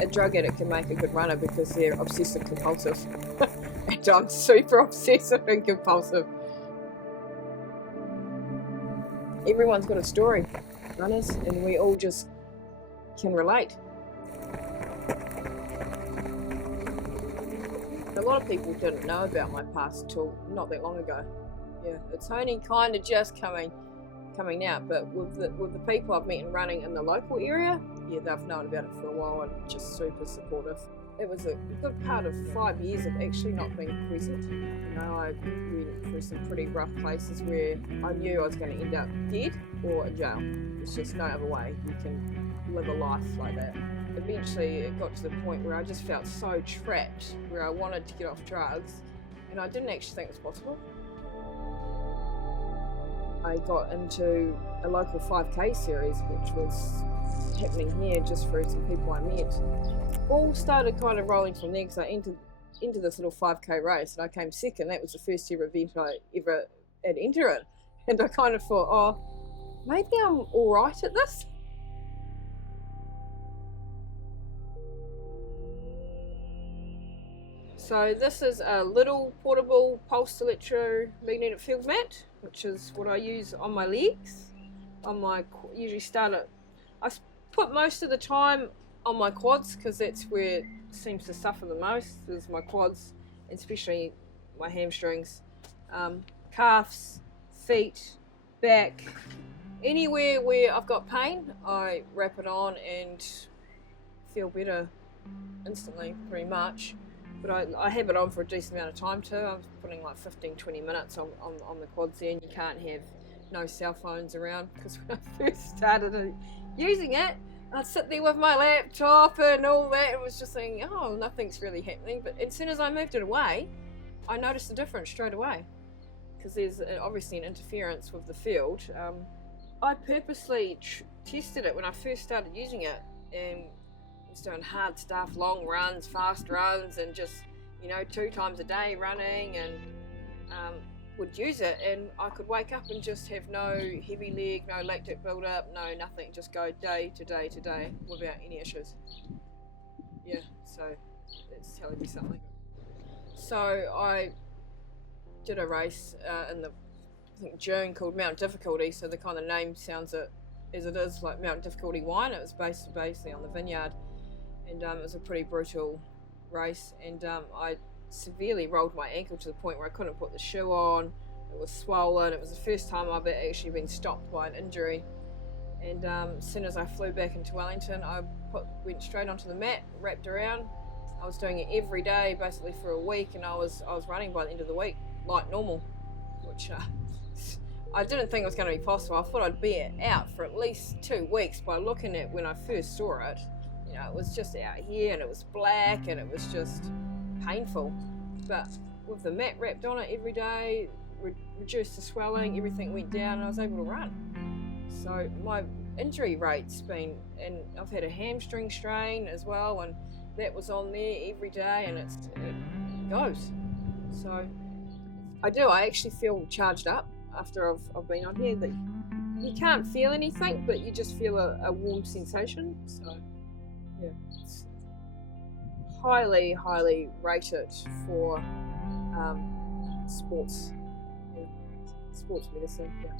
a drug addict can make a good runner because they're obsessive compulsive. And I'm super obsessive and compulsive. Everyone's got a story, runners, and we all just can relate. A lot of people didn't know about my past till not that long ago. Yeah, it's only kind of just coming out, but with the people I've met in running in the local area, yeah, they've known about it for a while and just super supportive. It was a good part of 5 years of actually not being present. You know, I went through some pretty rough places where I knew I was going to end up dead or in jail. There's just no other way you can live a life like that. Eventually it got to the point where I just felt so trapped, where I wanted to get off drugs, and I didn't actually think it was possible. I got into a local 5K series, which was happening here just through some people I met. All started kind of rolling from there because I entered this little 5K race and I came second. That was the first ever event I ever had entered it. And I kind of thought, oh, maybe I'm all right at this. So this is a little portable pulsed electromagnetic field mat, which is what I use on my legs. Usually I put most of the time on my quads because that's where it seems to suffer the most, is my quads, especially my hamstrings, calves, feet, back, anywhere where I've got pain, I wrap it on and feel better instantly, pretty much. But I have it on for a decent amount of time too. I'm putting like 15-20 minutes on the quads there, and you can't have no cell phones around, because when I first started using it, I'd sit there with my laptop and all that, and was just saying, oh, nothing's really happening. But as soon as I moved it away, I noticed a difference straight away, because there's obviously an interference with the field. I purposely tested it when I first started using it, and was doing hard stuff, long runs, fast runs, and just, 2 times a day running, and would use it, and I could wake up and just have no heavy leg, no lactic build-up, no nothing, just go day to day to day without any issues. Yeah, so it's telling me something. So I did a race in I think June, called Mountain Difficulty, so the kind of name sounds as it is, like Mountain Difficulty wine. It was basically on the vineyard, and it was a pretty brutal race, and I severely rolled my ankle to the point where I couldn't put the shoe on. It was swollen. It was the first time I've actually been stopped by an injury, and as soon as I flew back into Wellington, I went straight onto the mat, wrapped around. I was doing it every day basically for a week, and I was running by the end of the week like normal, which I didn't think it was going to be possible. I thought I'd be out for at least 2 weeks. By looking at when I first saw it, it was just out here, and it was black, and it was just painful. But with the mat wrapped on it every day, reduced the swelling, everything went down, and I was able to run. So my injury rate's been, and I've had a hamstring strain as well, and that was on there every day, and it goes. So I actually feel charged up after I've been on here. That you can't feel anything, but you just feel a warm sensation. So yeah, it's highly rated for sports medicine. Yeah.